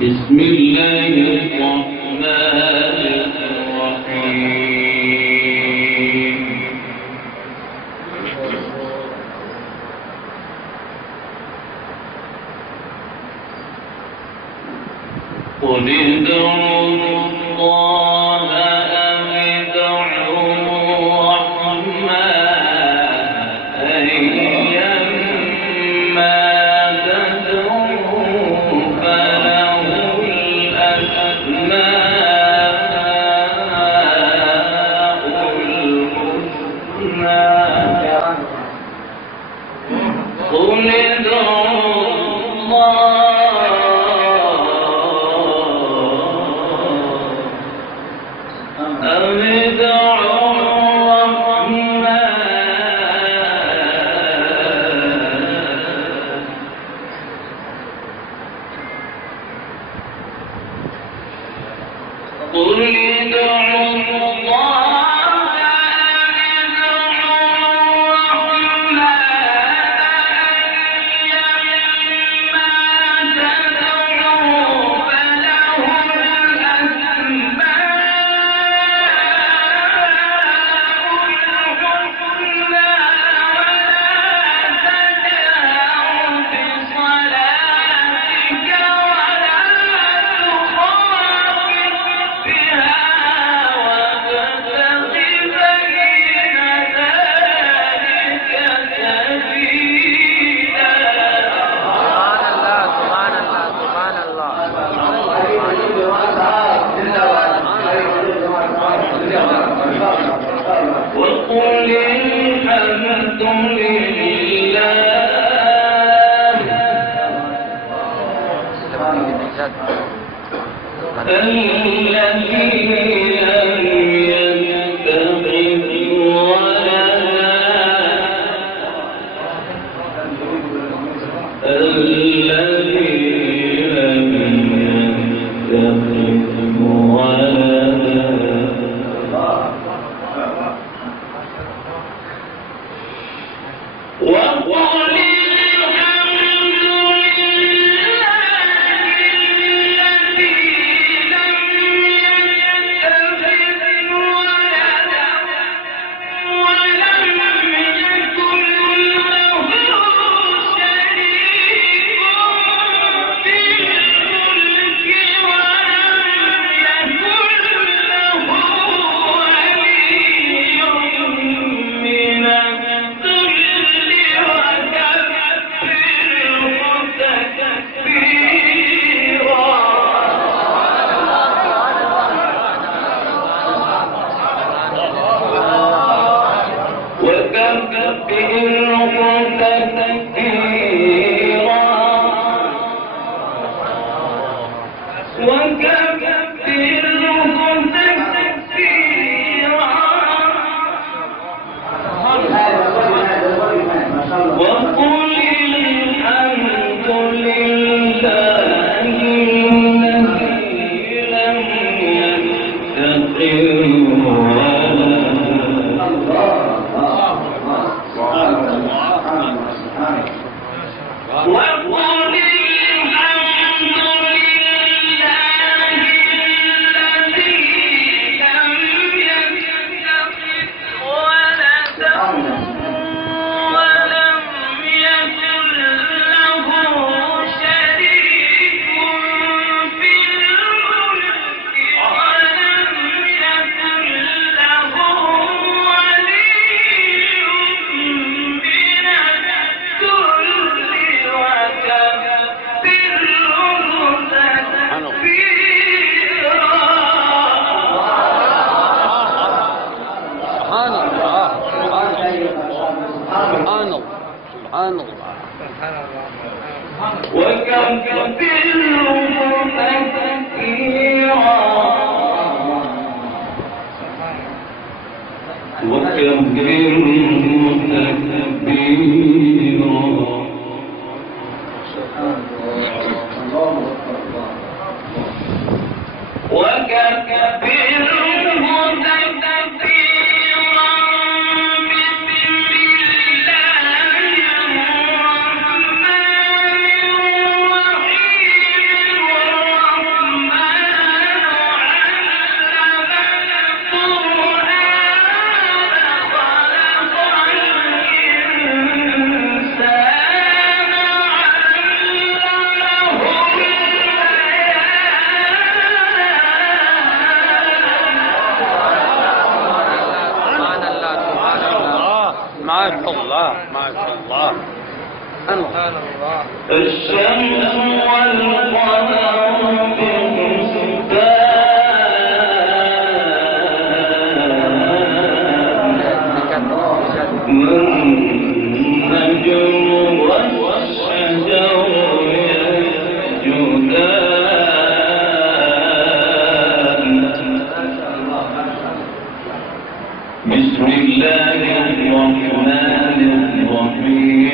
بسم الله الرحمن الرحيم قل ادعوا الله أم ادعوا الرحمن أيما تدعوا فله الأسماء الحسنى قل ادعوا الشمس والقمر بحسبان والنجم والشجر يسجدان بسم الله الرحمن الرحيم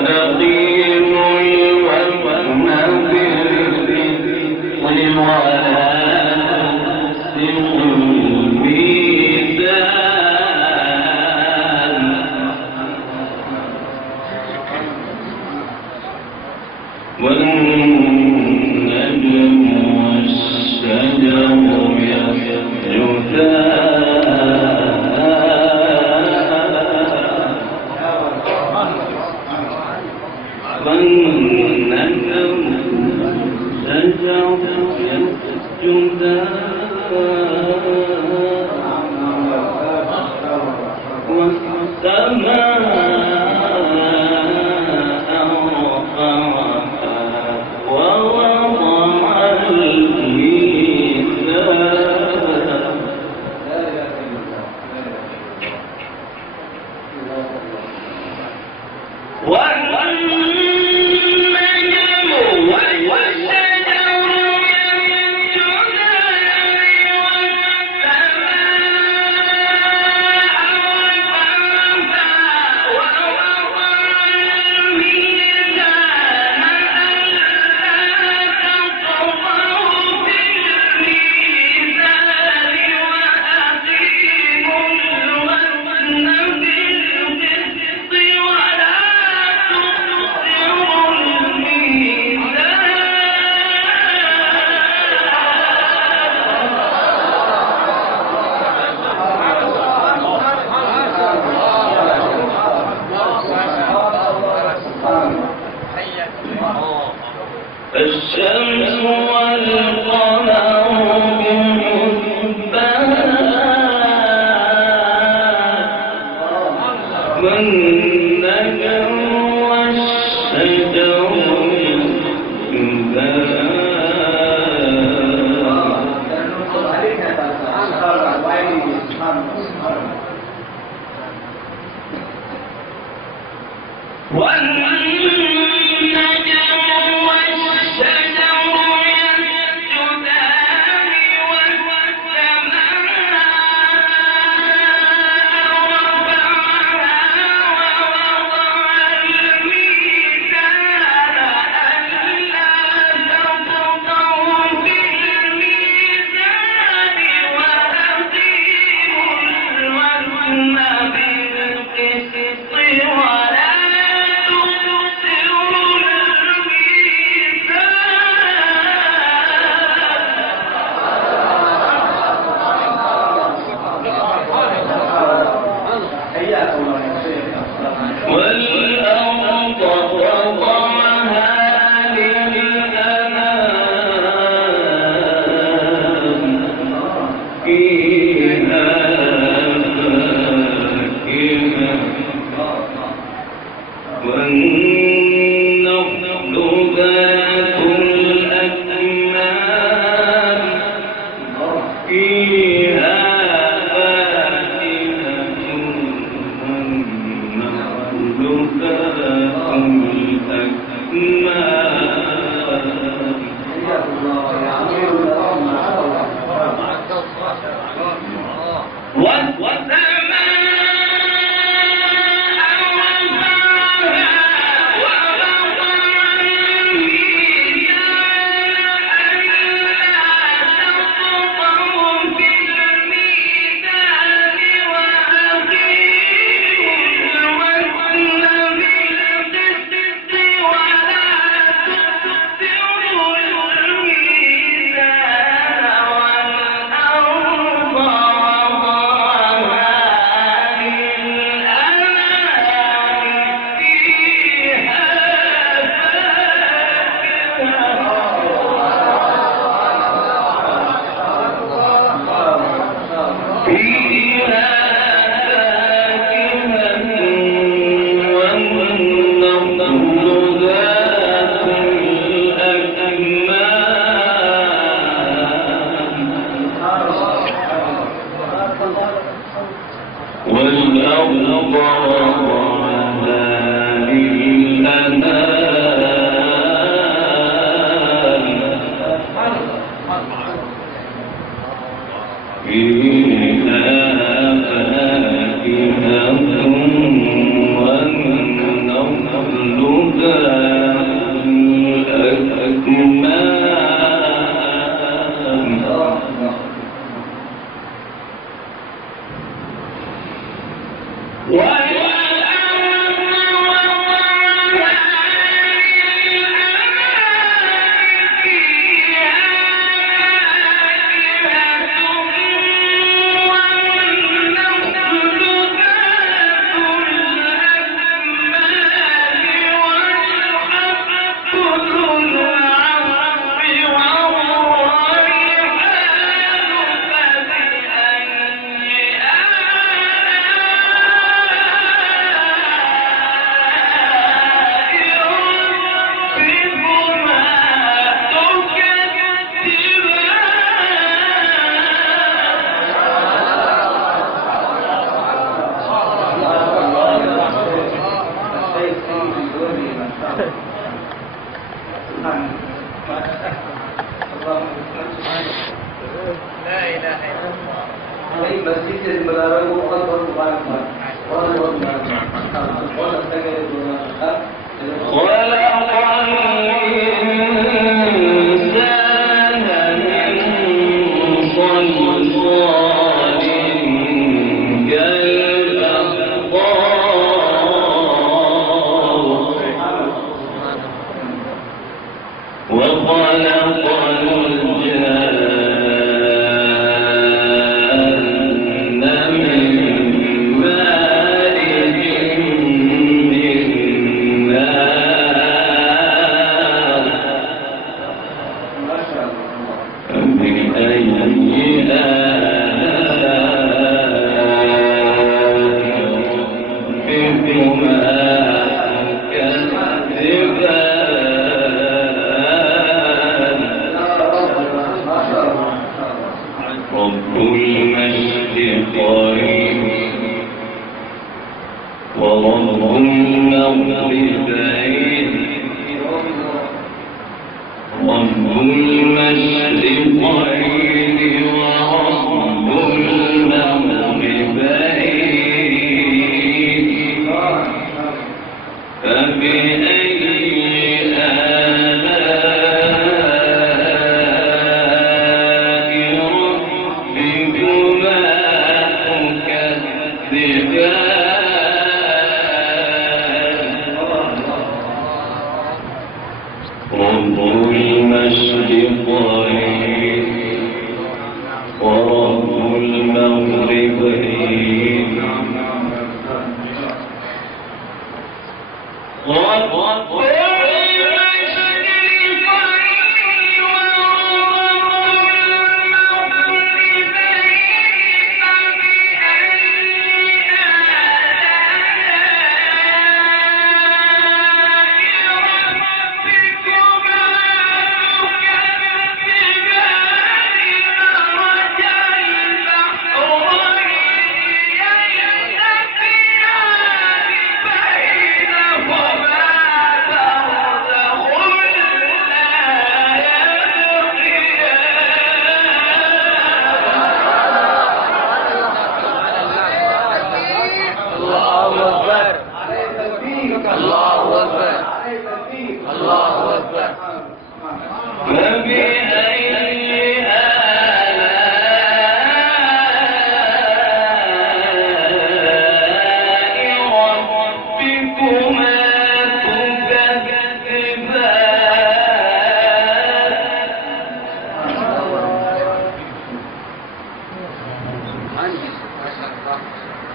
وأقيموا الوزن بالقسط ولا تخسروا الميزان والنجم والشجر يسجدان الشمس والقمر بحسبان والنجم والشجر يسجدان رب المشرقين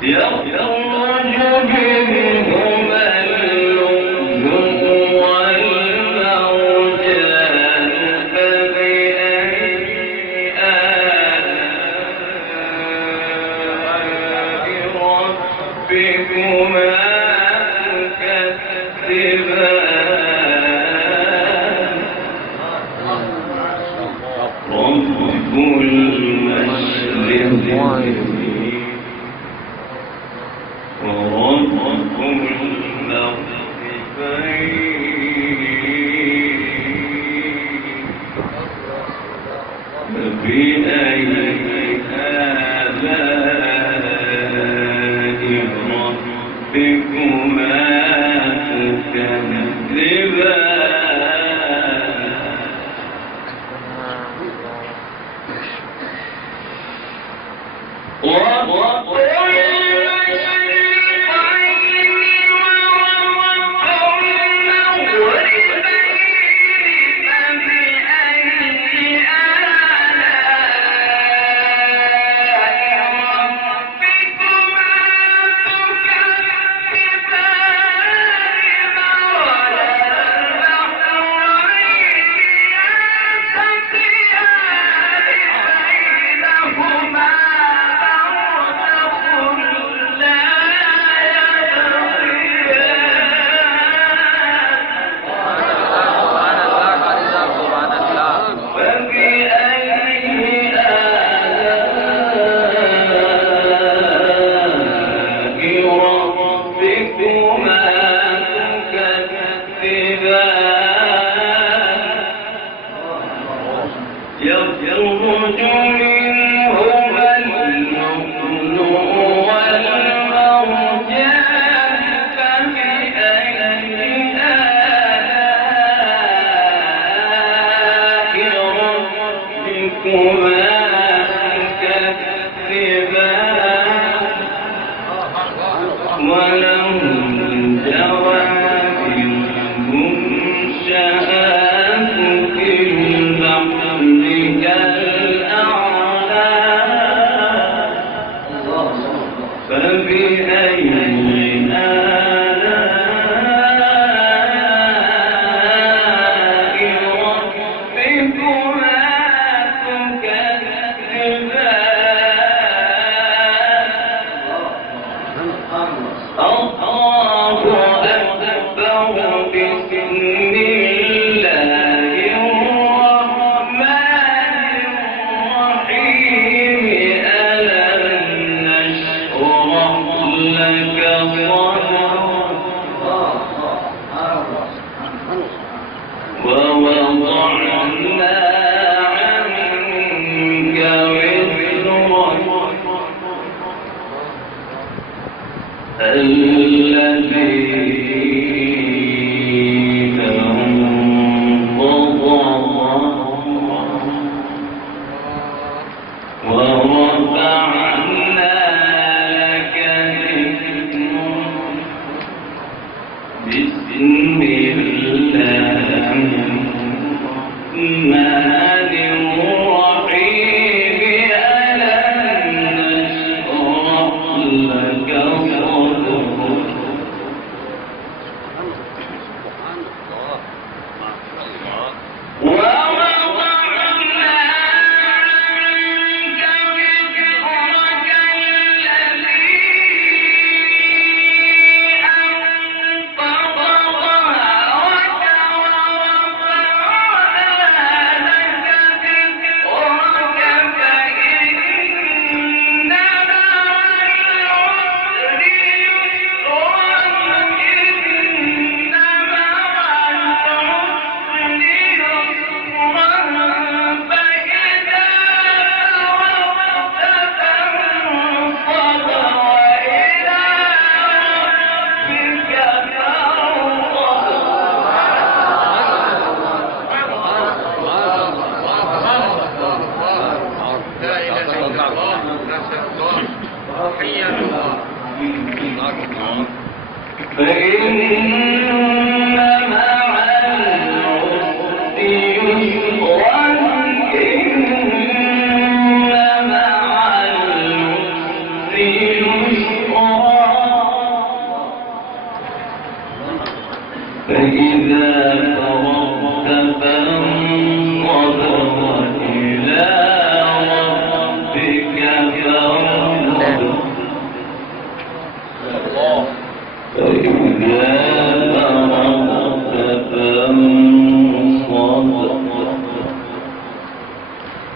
فيه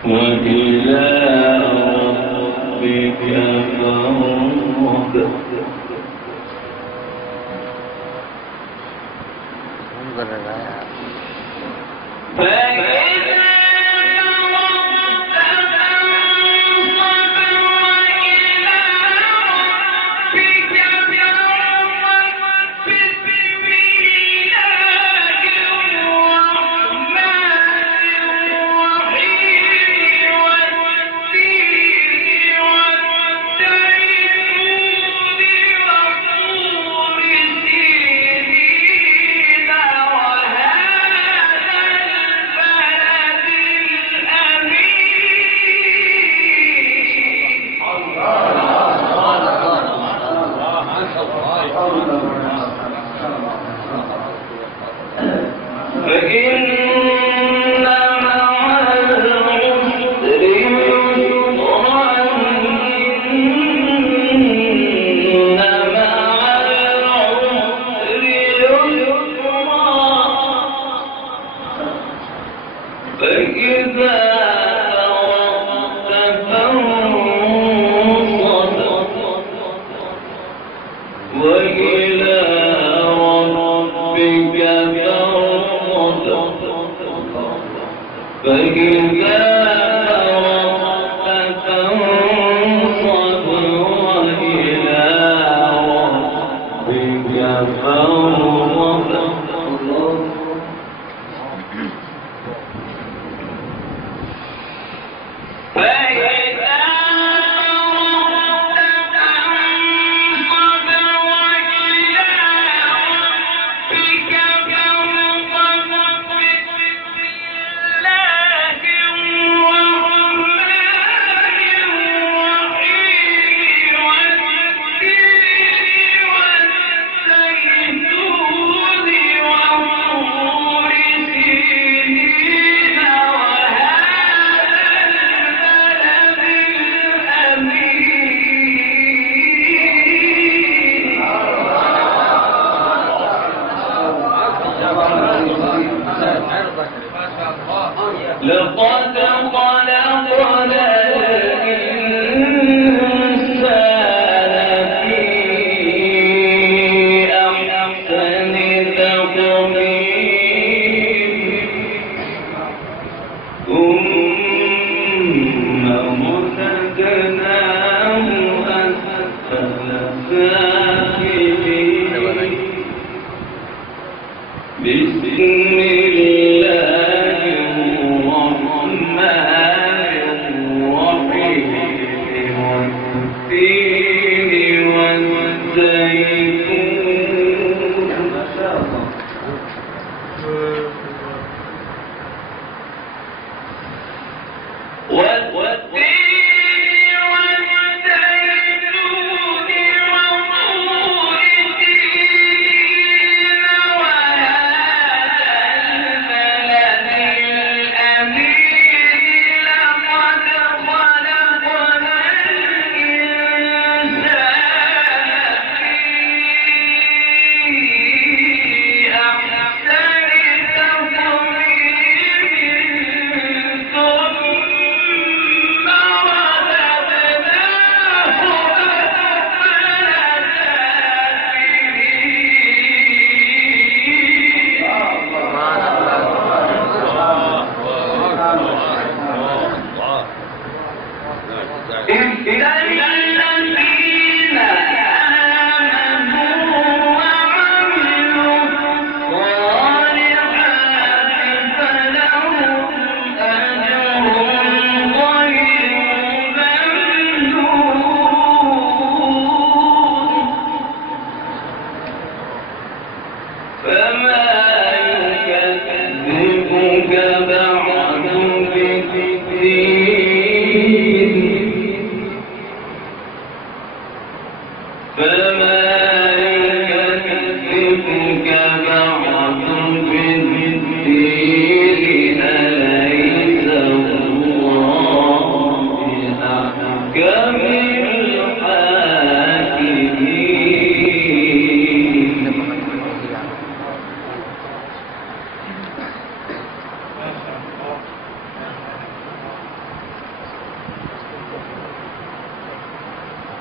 وإلى ربك فارغب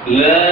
الله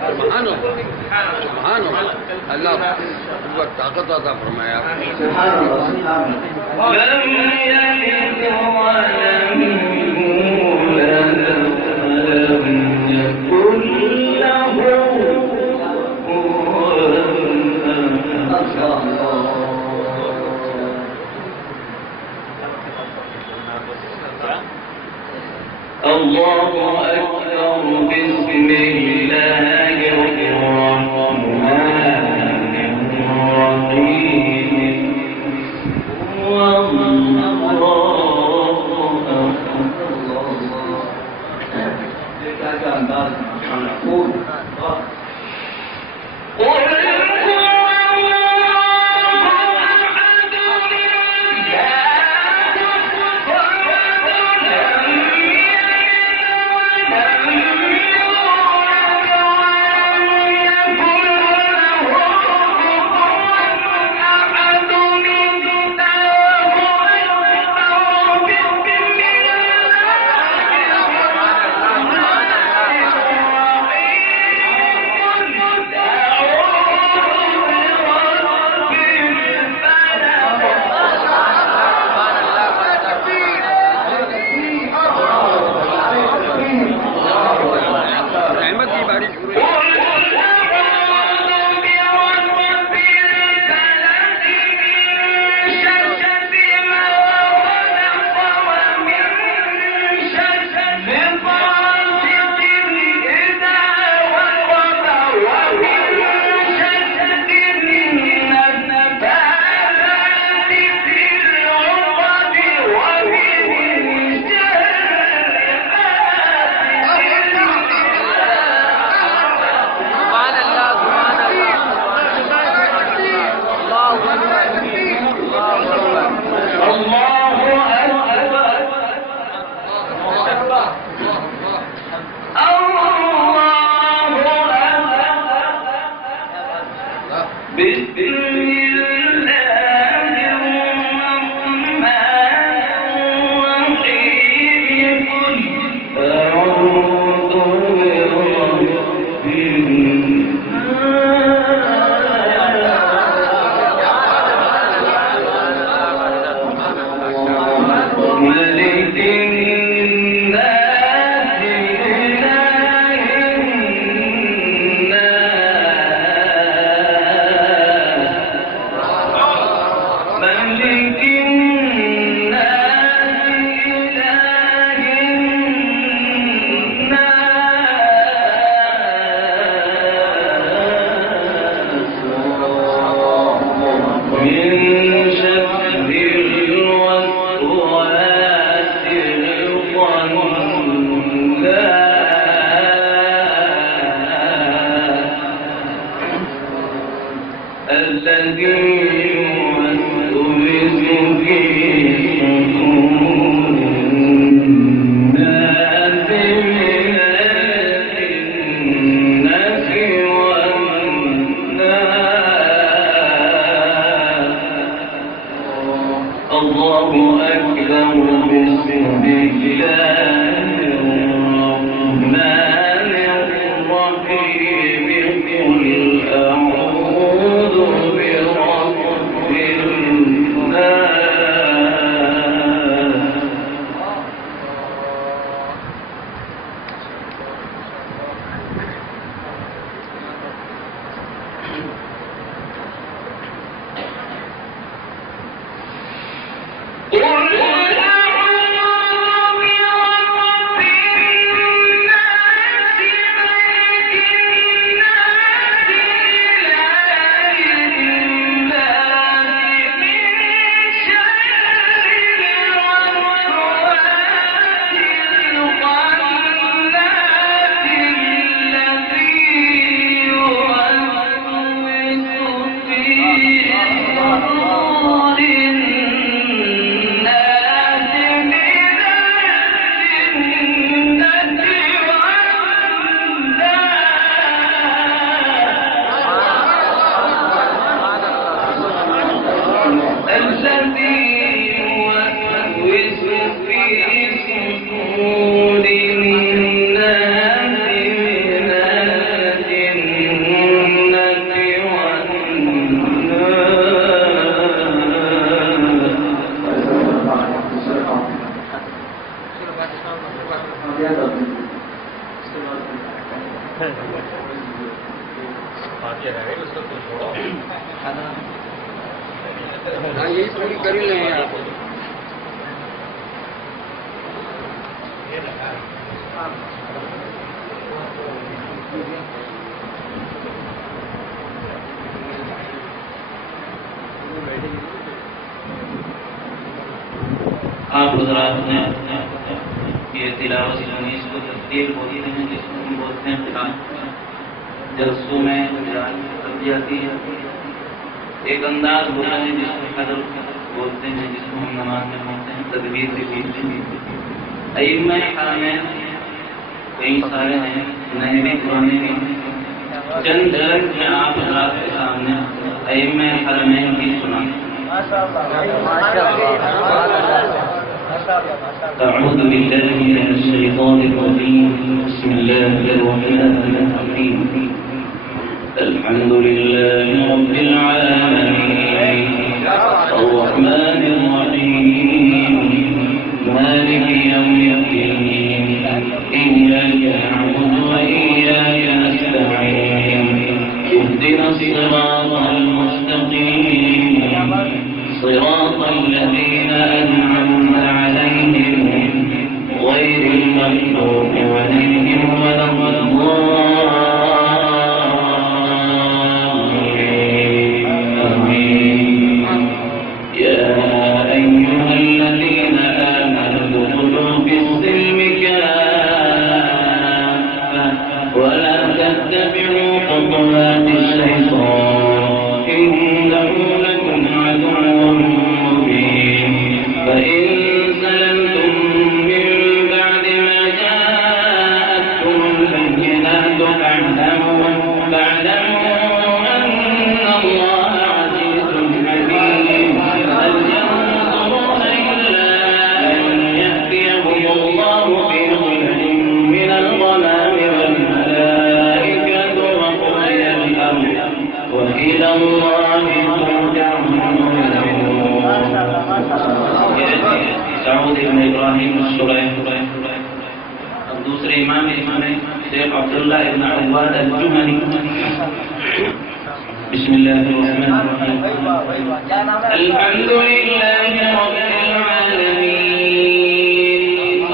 سبحان اللہ طاقت عطا فرمایا. الله أكبر. بسم الله الرحمن الرحيم. हाँ यही थोड़ी कर ही लें आप। आप हज़रात ने ये तिलावत सुनी, इसको तस्दीर बोलते हैं, जिसको हम बोलते हैं कुरान। जलसों में कुरान कर जाती है। एक अंदाज होता है जिसको कदर बोलते हैं, जिसको हम नमाज में बोलते हैं तदबीर भी बोलते हैं। अइम्मा हरमैन कई सारे हैं, नए भी पुराने भी। चंद झलक में आप हज़रात के सामने अइम्मा हरमैन की सुना। أعوذ بالله من الشيطان الرجيم. بسم الله الرحمن الرحيم. الحمد لله رب العالمين الرحمن الرحيم مالك يوم الدين إياك نعبد وإياك نستعين اهدنا الصراط المستقيم صراط الذين أنعمت عليهم غير المغضوب عليهم ولا الضالين. آمين. يا أيها الذين آمنوا ادخلوا في السلم كافة ولا تتبعوا خطوات الشيطان إنه لكم عدو مبين. فإن سلمتم من بعد ما جاءتكم البينات فاعلموا أن الله عزيز حكيم. هل ينظرون إلا أن يأتيهم الله في ظلل من الغمام والملائكة وقضي الأمر وإلى الله ترجع الأمور. سعود ابن इब्राहिम सुरैह और दूसरे इमाम शेख अब्दुल्लाह इब्न अब्बाद अल-जुहनी. बिस्मिल्लाहिर्रहमानिर्रहीम. अल्हम्दुलिल्लाहि रब्बिल आलमीन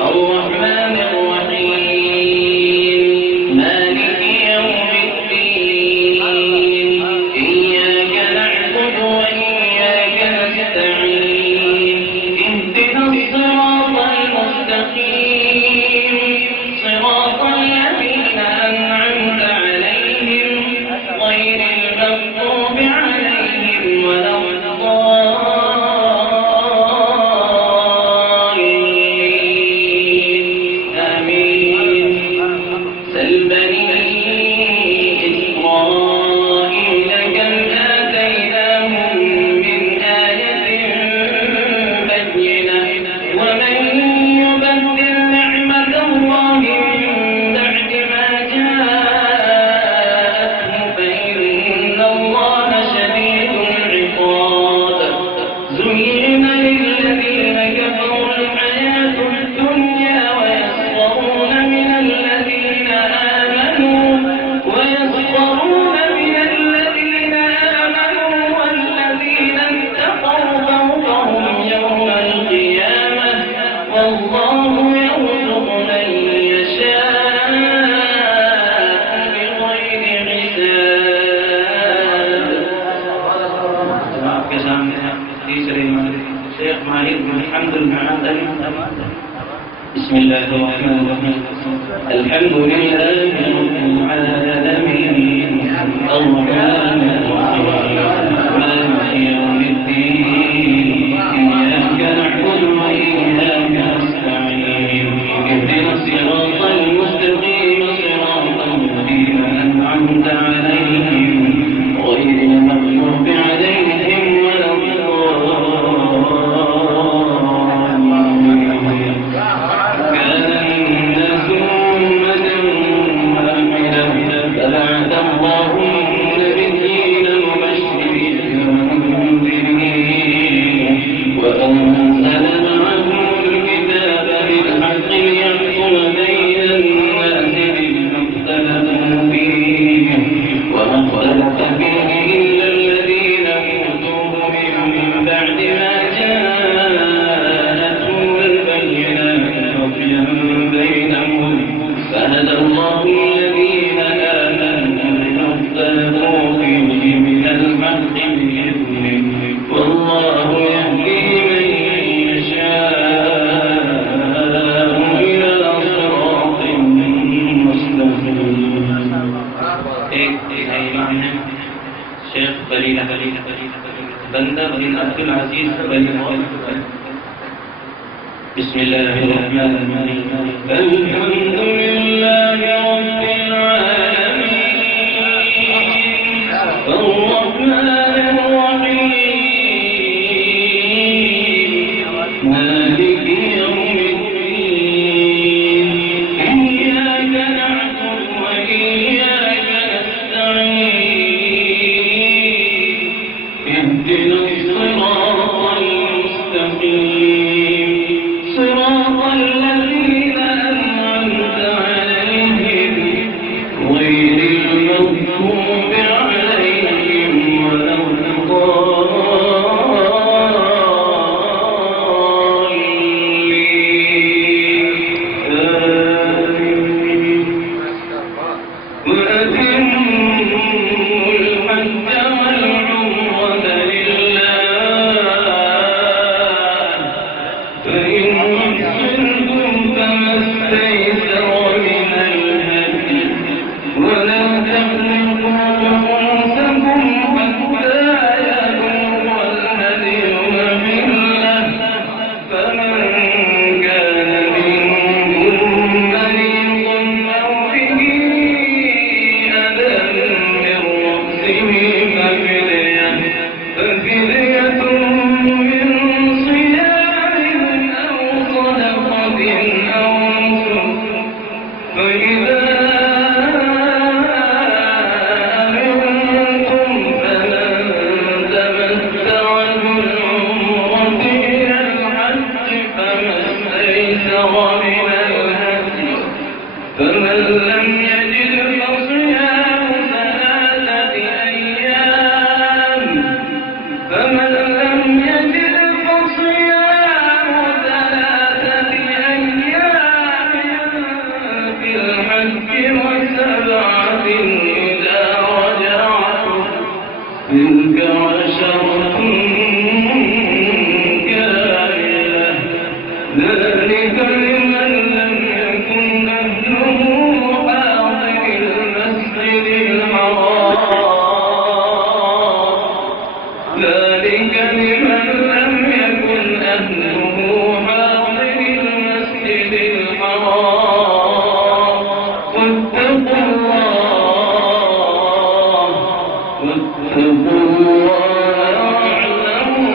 अर्रहमानिर रहीम मालिकि यौमिद्दीन इय्याक नअबुदु व इय्याक नस्तa'ीन इहदिना الصراط المستقيم صراط الذين أنعمت عليهم غير المغضوب عليهم ولا الضالين. آمين. سل بني إسرائيل كم آتيناهم من آية بينة ومن يبدل نعمة الله من بعد ما جاءته فإن الله شديد العقاب. زين للذين كفروا الحياة الدنيا ويسخرون من الذين آمنوا والذين اتقوا فوقهم يوم القيامة والله يرزق من يشاء بغير حساب. आपके सामने तीसरे इमाम शेख माहिर बिन हम्द अल-मुअद्दली. बिस्मिल्लाहिर्रहमानिर्रहीम. अल्हम्दुलिल्लाहि रब्बिल आलमीन अर्रहमानिर रहीम मालिकि यौमिद्दीन इय्याक नअबुदु व इय्याक नस्तa'ीन इहदिना الصراط المستقيم صراط الذين أنعمت عليهم غير المغضوب عليهم ولا الضالين. كان الناس أمة واحدة فبعث الله النبيين مبشرين ومنذرين وأنزل معهم الكتاب بالحق ليحكم بين الناس بما اختلفوا एक इमाम है शेख बलीला बंदा बिन अब्दुल अजीज बिस्मिल्लाहिर्रहमानिर्रहीम अल्हम्दुलिल्लाहि रब्बिल आलमीन अर्रहमानिर रहीम मालिकि यौमिद्दीन इय्याका नअबुदु व इय्याका नस्तa'ीन इहदिना الصراط المستقيم صراط الذين أنعمت عليهم غير المغضوب عليهم ولا الضالين وأتموا الحج والعمرة لله فإن أحصرتم فما استيسر من الهدي ولا تحلقوا رؤوسكم حتى يبلغ الهدي محله فمن كان منكم مريضا أو به أذى من رأسه ففدية من صيام أو صدقة أو نسك فإذا أمنتم فمن تمتع بالعمرة إلى الحج فما استيسر من الهدي فمن لم يجد فصيام ثلاثة أيام فمن لم يجد فصيام ثلاثة أيام في الحج وسبعة إذا رجعتم تلك عشرة كاملة ذلك لمن لم يكن أهله حاضر المسجد الحرام ذلك لمن لم يكن أهله حاضر المسجد الحرام واتقوا الله واعلموا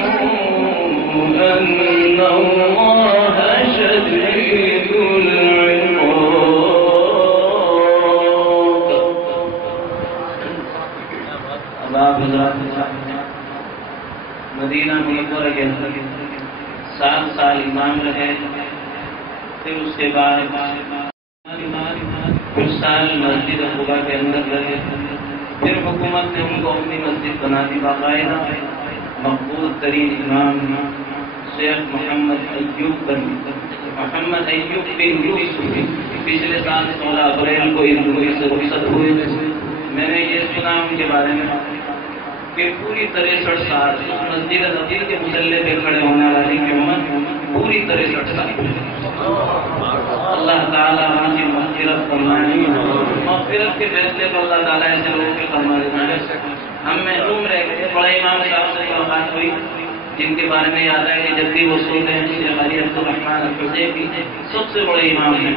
أن الله شديد العقاب मदीना मुनव्वर के 7 साल इमाम रहे फिर उसके बाद कुछ साल मस्जिद कुबा के अंदर रहे फिर हुकूमत ने उनको अपनी मस्जिद बना दी बाकायदा मकबूल तरीन इमाम शेख मोहम्मद अय्यूब बिन यूसुफ पिछले साल 16 अप्रैल को इस दुनिया से रुखसत हुए मैंने ये सुना उनके बारे में कि पूरी तरह 63 साल मस्जिद नबी के मुसल्ले पे खड़े होने वाली की उम्र पूरी तरह 63 साल अल्लाह ताला उनकी मग़फ़िरत फरमाए मग़फ़िरत के फैसले पर अल्लाह ताला ऐसे लोगों के फरमाए हम महरूम रह गए बड़े इमाम साहब से मुलाकात हुई जिनके बारे में याद है कि जब भी वो सोते हैं शेख अली अब्दुल रहमान अल-हुज़ैफ़ी सबसे बड़े इमाम हैं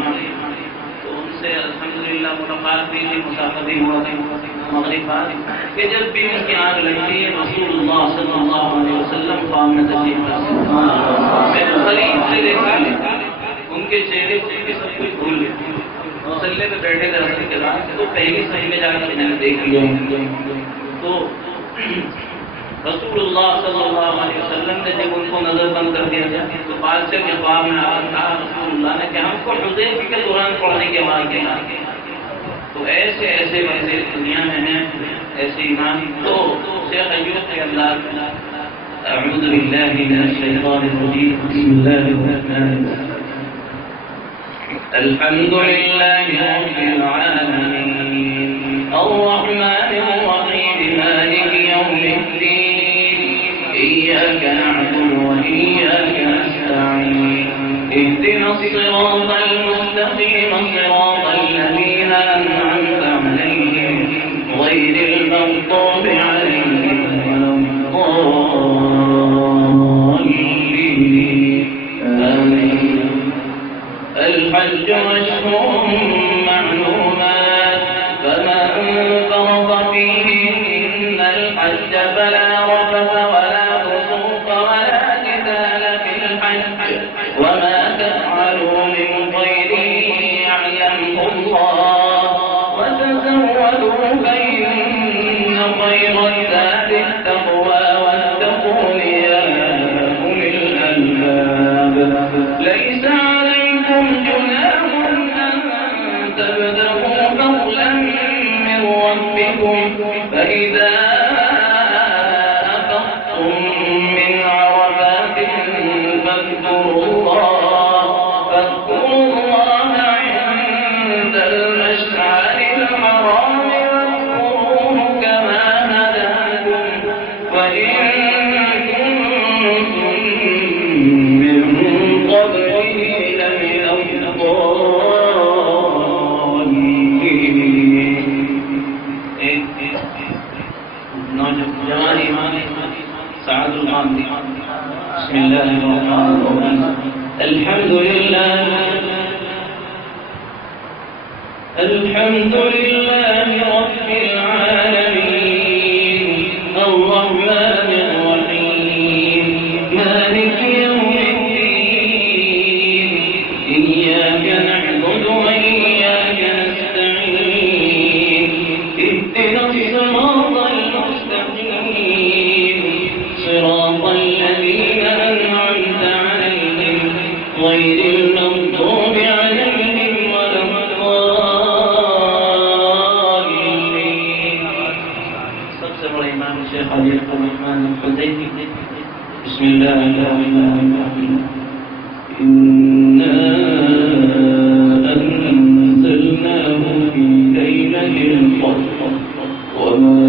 तो उनसे अल्हम्दुलिल्लाह मुलाकात हुई थी मुसाफ़ा भी हुआ था मगरिब बाद कि जब भी उनकी आँख लगती है रसूलुल्लाह सल्लल्लाहु अलैहि वसल्लम सामने तशरीफ लाते मैंने करीब से देखा उनके चेहरे को सब कुछ भूल गए मुसल्ले पे बैठे थे असर के बाद तो पहली सही में जाकर मैंने देख लिया तो रसूलुल्लाह सल्लल्लाहु अलैहि वसल्लम ने जब उनको नजर बंद कर दिया तो बादशाह के ख्वाब में कहा रसूलुल्लाह ने कि हमको हुज़ैफ़ा के दौरान पढ़ने के बाद देना तो ऐसे ऐसे वैसे दुनिया में हैं ऐसे इमाम तो शेख अय्यूब के अंदाज में अऊज़ु बिल्लाहि मिनश शैतानिर रजीम बिस्मिल्लाहिर रहमानिर रहीम अल्हम्दुलिल्लाहि रब्बिल आलमीन अर्रहमानिर रहीम मालिकि यौमिद्दीन इय्याका नअबुदु व इय्याका नस्तa'ीन اهدنا الصراط المستقيم صراط الذين أنعمت عليهم قالوا فإن خير الزاد التقوى واتقون يا أولي الألباب ليس عليكم جناح أن تبتغوا فضلا من ربكم فإذا أفضتم من عرفات فاذكروا الله عند المشعر الحرام واذكروه كما هداكم وإن كنتم من قبله لمن الضالين. نوجوان إمام سعد القامدي. بسم الله الرحمن الرحيم. الحمد لله رب العالمين الرحمن الرحيم مالك يوم الدين إياك نعبد وإياك نستعين اهدنا الصراط المستقيم صراط الذين أنعمت عليهم غير المغضوب عليهم ولا الضالين. सबसे बड़ा इमाम शेख अली रहमान हुदैफी. بسم الله الرحمن الرحيم. إنا أنزلناه في ليلة القدر وما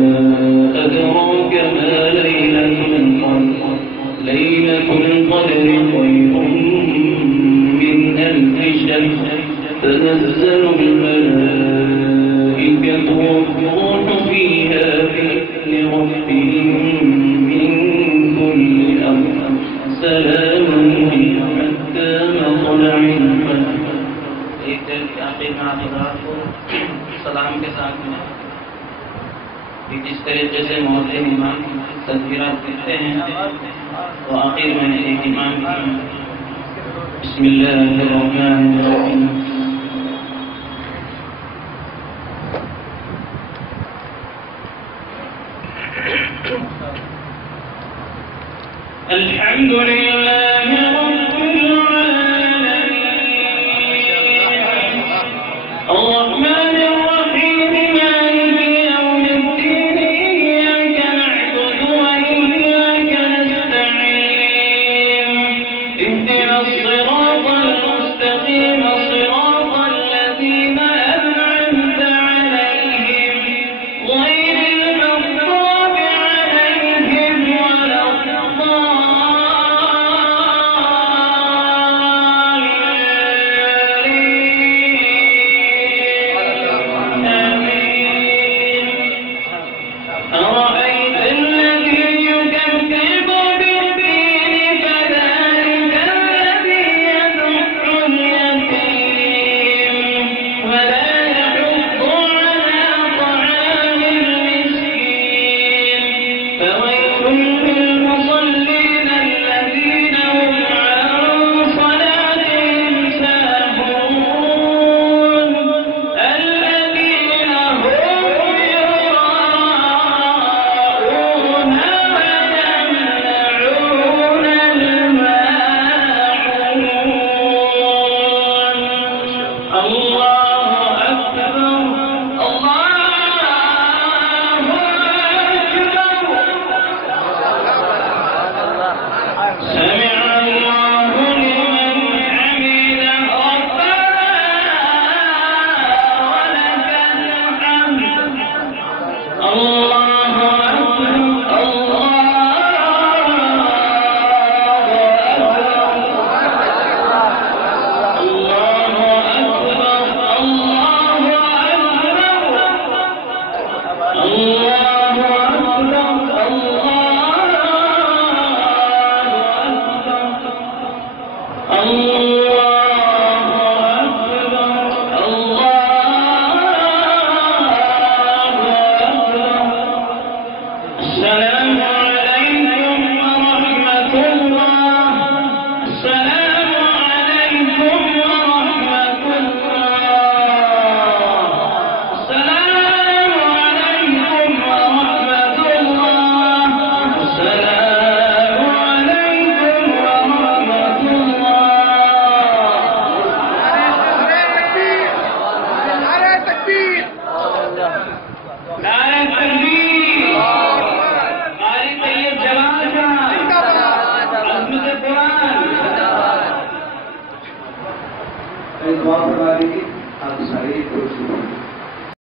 أدراك ما ليلة القدر ليلة القدر خير من ألف شهر تنزل الملائكة والروح فيها بإذن ربهم من كل أمر سلام هي حتى مطلع الفجر. एक दिन के आखिर में आप हज़रात को सलाम के साथ में जिस तरीके से मौलवी इमाम तकबीरात कहते हैं तो आखिर में एक इमाम बिस्मिल्लाहिर्रहमानिर्रहीम. अल्हम्दुलिल्लाहि रब्बिल आलमीन अर्रहमानिर रहीम मालिकि यौमिद्दीन इय्याक नअबुदु व इय्याक नस्तa'ीन ihdinas siratal mustaqim siratal ladzina an'amta 'alayhim ghayril maghdubi 'alayhim waladdallin. दुआ फरमा लीजिए, आप सारे को